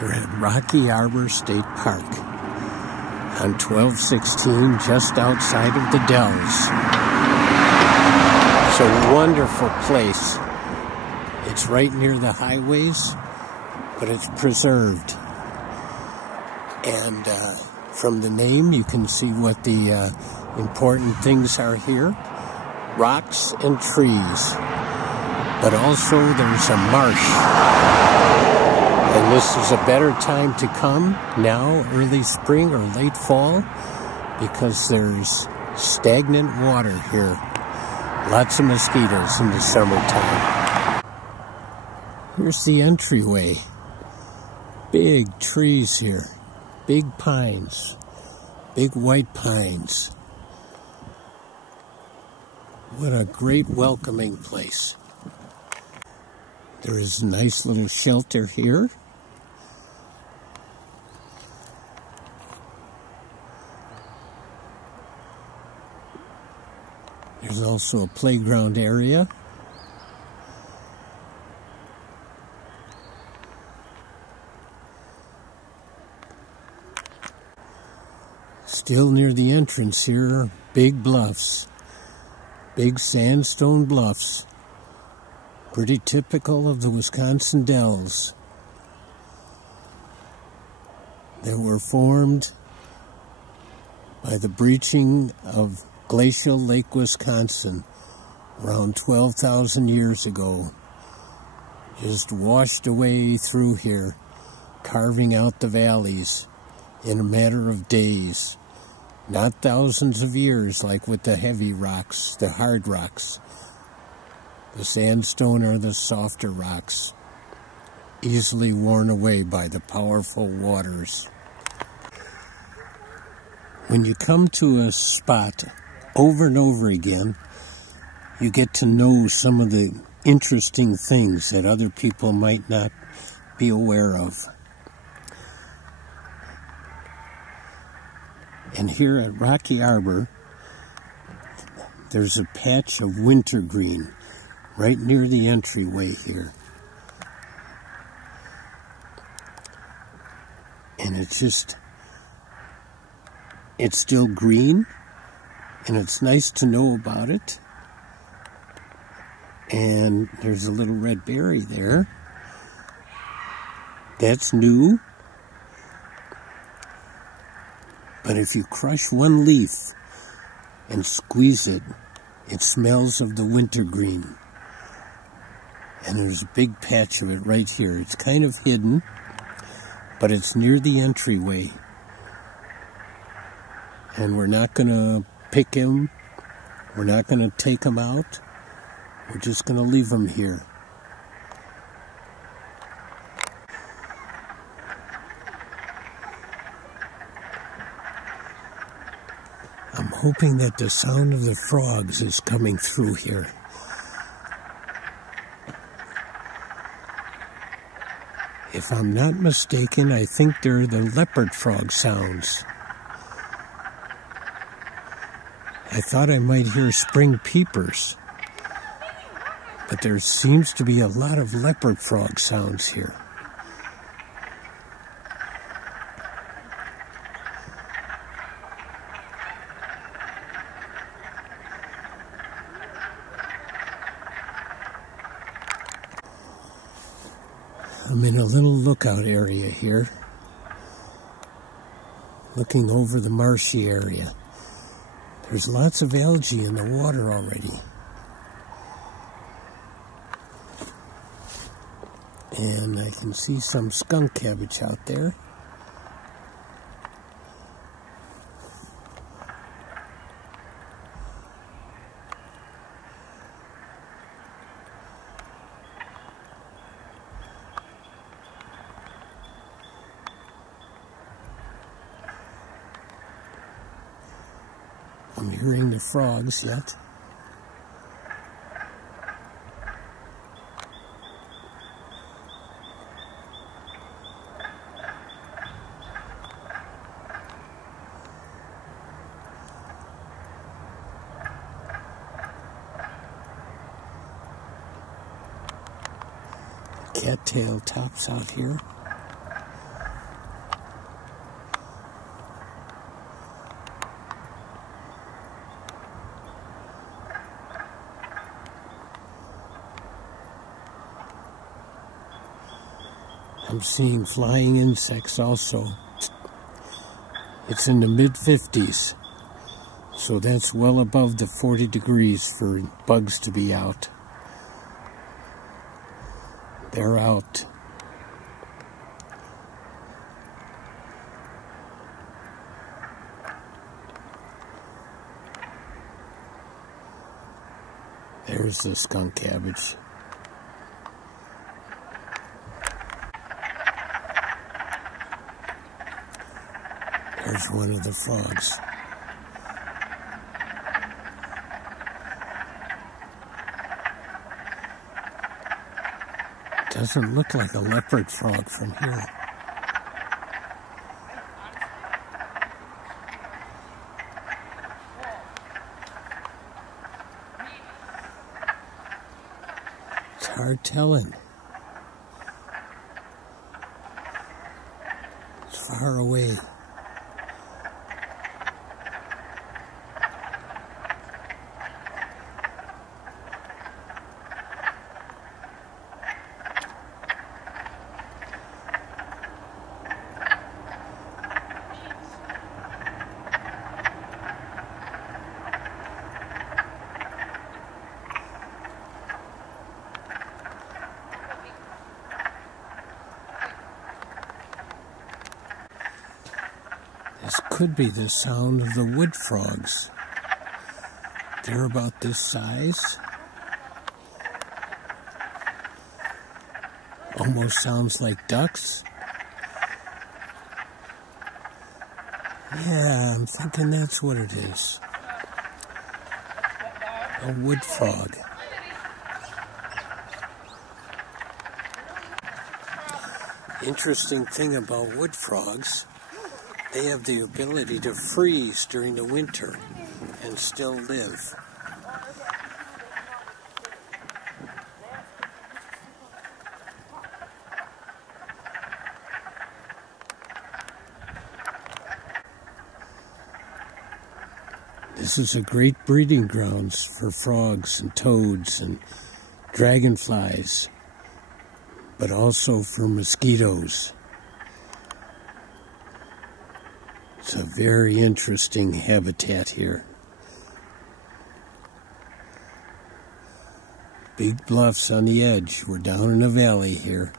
We're at Rocky Arbor State Park on 1216, just outside of the Dells. It's a wonderful place. It's right near the highways, but it's preserved. And from the name, you can see what the important things are here. Rocks and trees. But also there's a marsh. And this is a better time to come now, early spring or late fall, because there's stagnant water here. Lots of mosquitoes in the summertime. Here's the entryway. Big trees here. Big pines. Big white pines. What a great welcoming place. There is a nice little shelter here. There's also a playground area. Still near the entrance here are big bluffs. Big sandstone bluffs. Pretty typical of the Wisconsin Dells. That were formed by the breaching of glacial Lake Wisconsin around 12,000 years ago. Just washed away through here, carving out the valleys in a matter of days. Not thousands of years like with the heavy rocks, the hard rocks. The sandstone or the softer rocks, easily worn away by the powerful waters. When you come to a spot over and over again, you get to know some of the interesting things that other people might not be aware of. And here at Rocky Arbor, there's a patch of wintergreen right near the entryway here. And it's still green, and it's nice to know about it. And there's a little red berry there. That's new. But if you crush one leaf and squeeze it, it smells of the wintergreen. And there's a big patch of it right here. It's kind of hidden, but it's near the entryway. And we're not going to pick him. We're not going to take him out. We're just going to leave him here. I'm hoping that the sound of the frogs is coming through here. If I'm not mistaken, I think they're the leopard frog sounds. I thought I might hear spring peepers, but there seems to be a lot of leopard frog sounds here. I'm in a little lookout area here, looking over the marshy area. There's lots of algae in the water already. And I can see some skunk cabbage out there. I'm hearing the frogs yet. Cattail tops out here. I'm seeing flying insects also. It's in the mid-50s, so that's well above the 40 degrees for bugs to be out. They're out. There's the skunk cabbage. There's one of the frogs. Doesn't look like a leopard frog from here. It's hard telling. It's far away. This could be the sound of the wood frogs. They're about this size. Almost sounds like ducks. Yeah, I'm thinking that's what it is. A wood frog. Interesting thing about wood frogs, they have the ability to freeze during the winter and still live. This is a great breeding grounds for frogs and toads and dragonflies, but also for mosquitoes. It's a very interesting habitat here. Big bluffs on the edge. We're down in a valley here.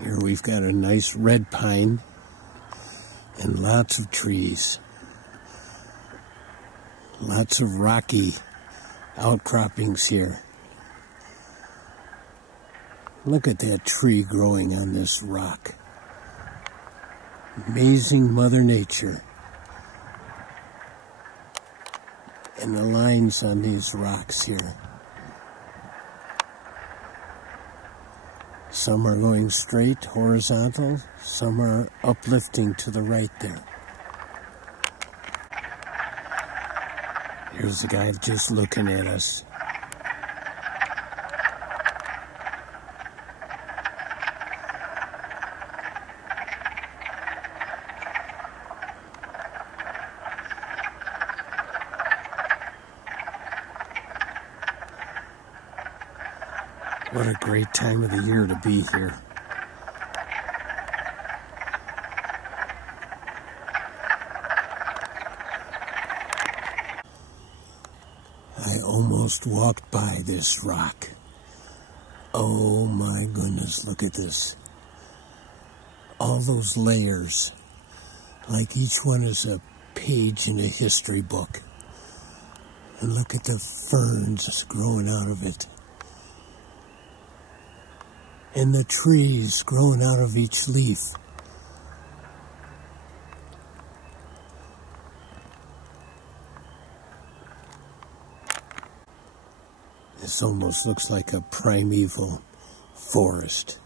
Here we've got a nice red pine and lots of trees. Lots of rocky outcroppings here. Look at that tree growing on this rock. Amazing Mother Nature. And the lines on these rocks here. Some are going straight, horizontal. Some are uplifting to the right there. Here's the guy just looking at us. What a great time of the year to be here. I almost walked by this rock. Oh my goodness, look at this. All those layers, like each one is a page in a history book. And look at the ferns growing out of it. And the trees growing out of each leaf. This almost looks like a primeval forest.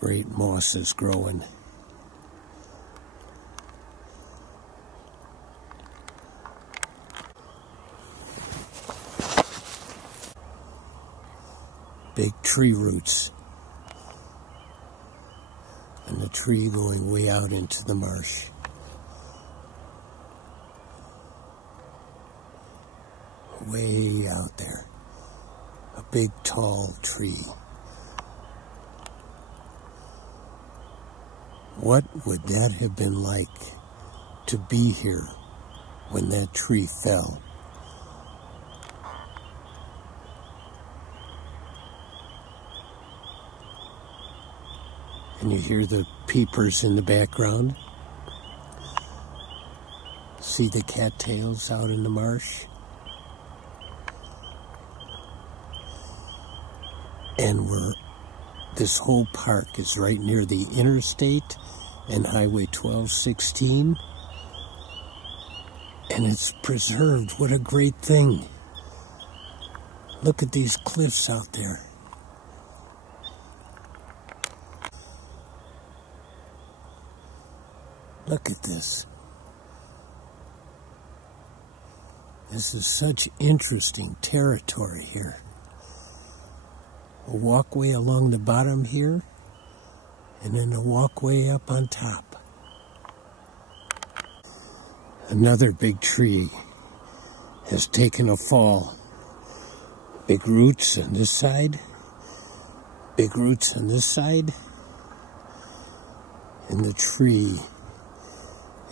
Great mosses growing. Big tree roots. And the tree going way out into the marsh. way out there. A big, tall tree. What would that have been like to be here when that tree fell? And you hear the peepers in the background. See the cattails out in the marsh? And this whole park is right near the interstate and Highway 1216. And it's preserved. What a great thing. Look at these cliffs out there. Look at this. This is such interesting territory here. A walkway along the bottom here, and then a walkway up on top. Another big tree has taken a fall. Big roots on this side, big roots on this side, and the tree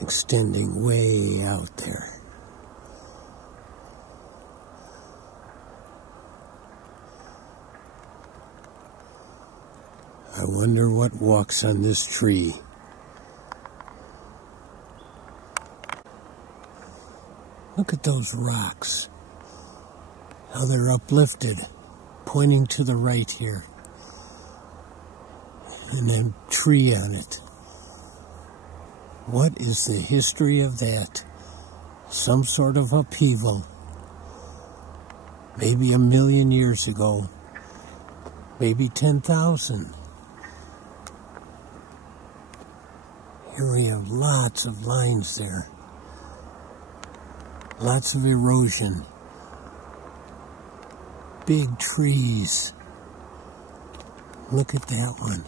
extending way out there. I wonder what walks on this tree. Look at those rocks. How they're uplifted, pointing to the right here. And then tree on it. What is the history of that? Some sort of upheaval. Maybe 1,000,000 years ago. Maybe 10,000. Here we have lots of lines there. Lots of erosion. Big trees. Look at that one.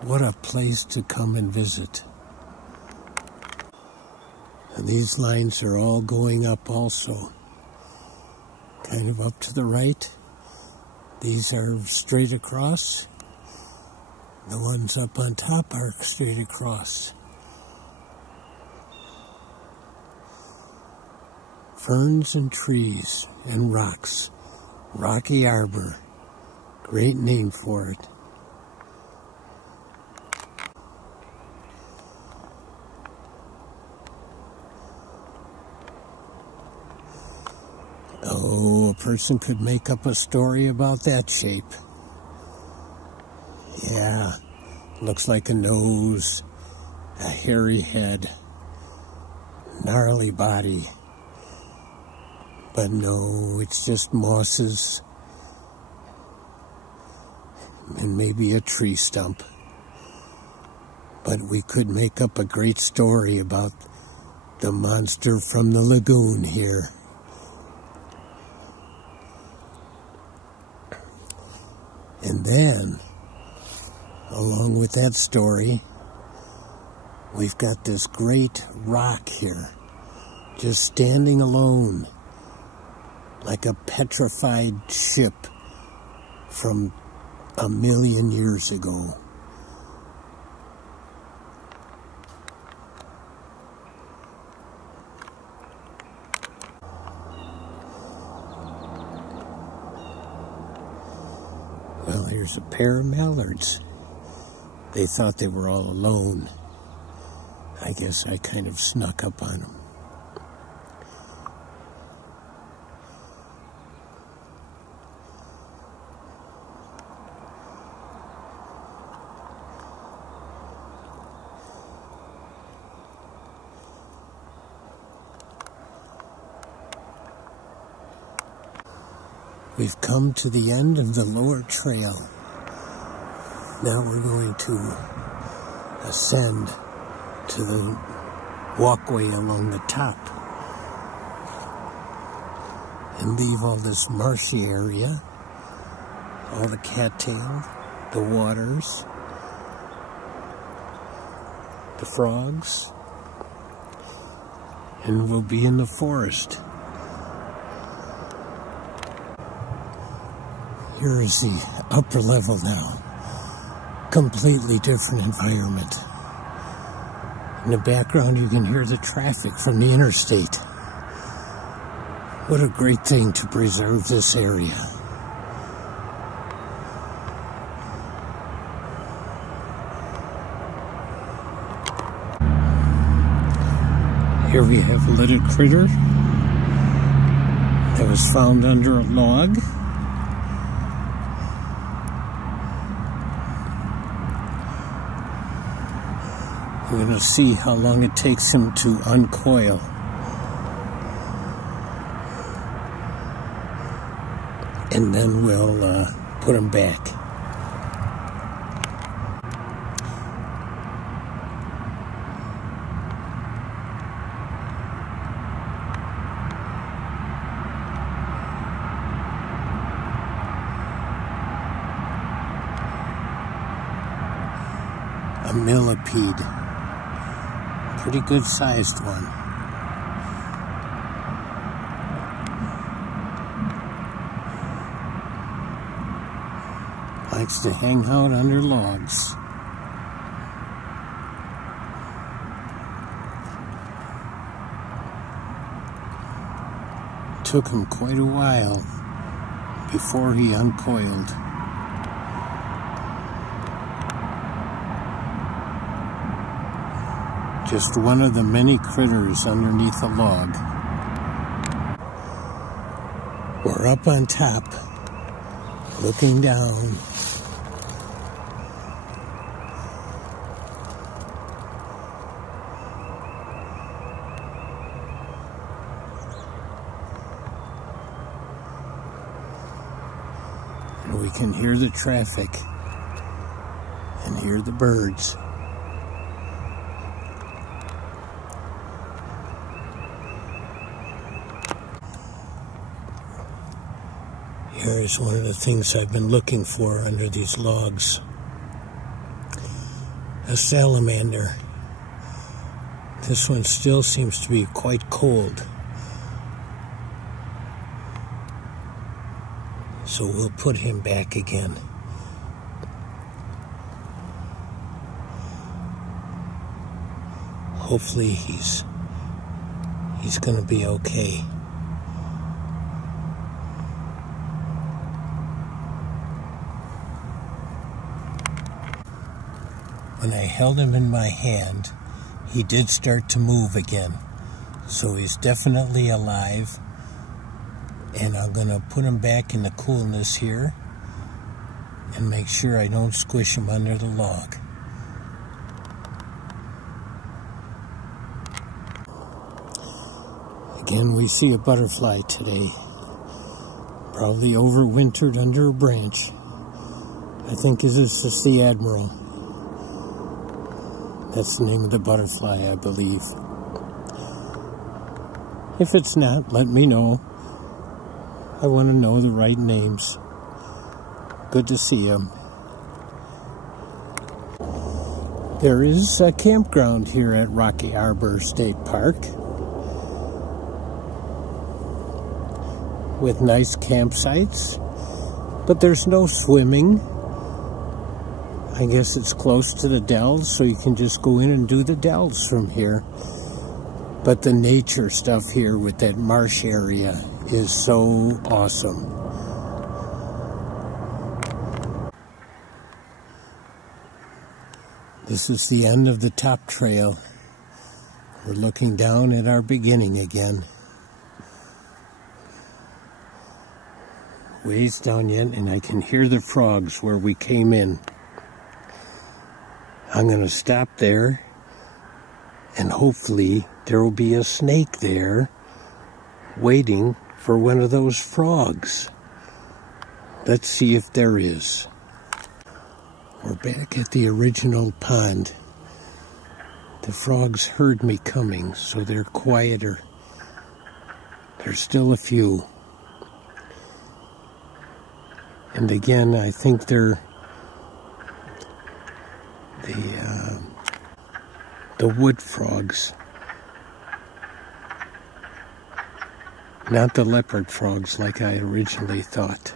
What a place to come and visit. And these lines are all going up also. Kind of up to the right. These are straight across. The ones up on top are straight across. Ferns and trees and rocks. Rocky Arbor. Great name for it. Oh, a person could make up a story about that shape. Yeah, looks like a nose, a hairy head, gnarly body. But no, it's just mosses and maybe a tree stump. But we could make up a great story about the monster from the lagoon here. And then, along with that story, we've got this great rock here, just standing alone, like a petrified ship from 1,000,000 years ago. Well, here's a pair of mallards. They thought they were all alone. I guess I kind of snuck up on them. We've come to the end of the lower trail. Now we're going to ascend to the walkway along the top and leave all this marshy area all the cattail, the waters, the frogs, and we'll be in the forest. Here is the upper level now. Completely different environment. In the background you can hear the traffic from the interstate. What a great thing to preserve this area. Here we have a little critter that was found under a log. We're going to see how long it takes him to uncoil. And then we'll put him back. A millipede. Pretty good sized one. Likes to hang out under logs. Took him quite a while before he uncoiled. Just one of the many critters underneath a log. We're up on top, looking down. And we can hear the traffic and hear the birds. Here is one of the things I've been looking for under these logs. A salamander. This one still seems to be quite cold. So we'll put him back again. Hopefully he's going to be okay. When I held him in my hand, he did start to move again. So he's definitely alive. And I'm going to put him back in the coolness here and make sure I don't squish him under the log. Again, we see a butterfly today. Probably overwintered under a branch. I think this is the Admiral. That's the name of the butterfly, I believe. If it's not, let me know. I want to know the right names. Good to see them. There is a campground here at Rocky Arbor State Park with nice campsites, but there's no swimming. I guess it's close to the Dells, so you can just go in and do the Dells from here. But the nature stuff here with that marsh area is so awesome. This is the end of the top trail. We're looking down at our beginning again. Ways down yet, and I can hear the frogs where we came in. I'm going to stop there, and hopefully there will be a snake there waiting for one of those frogs. Let's see if there is. We're back at the original pond. The frogs heard me coming, so they're quieter. There's still a few. And again, I think they're the wood frogs, not the leopard frogs like I originally thought.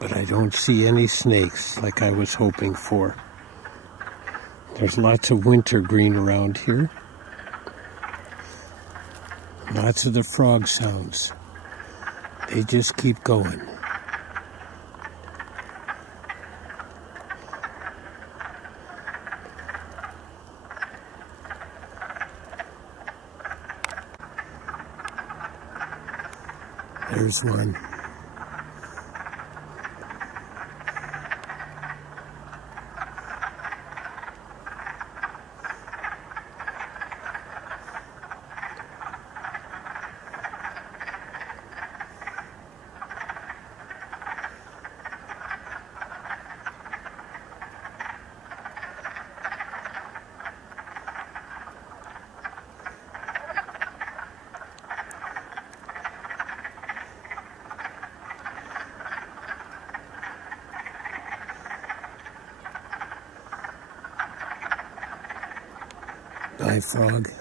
But I don't see any snakes like I was hoping for. There's lots of wintergreen around here. Lots of the frog sounds. They just keep going. There's one. Bye, frog.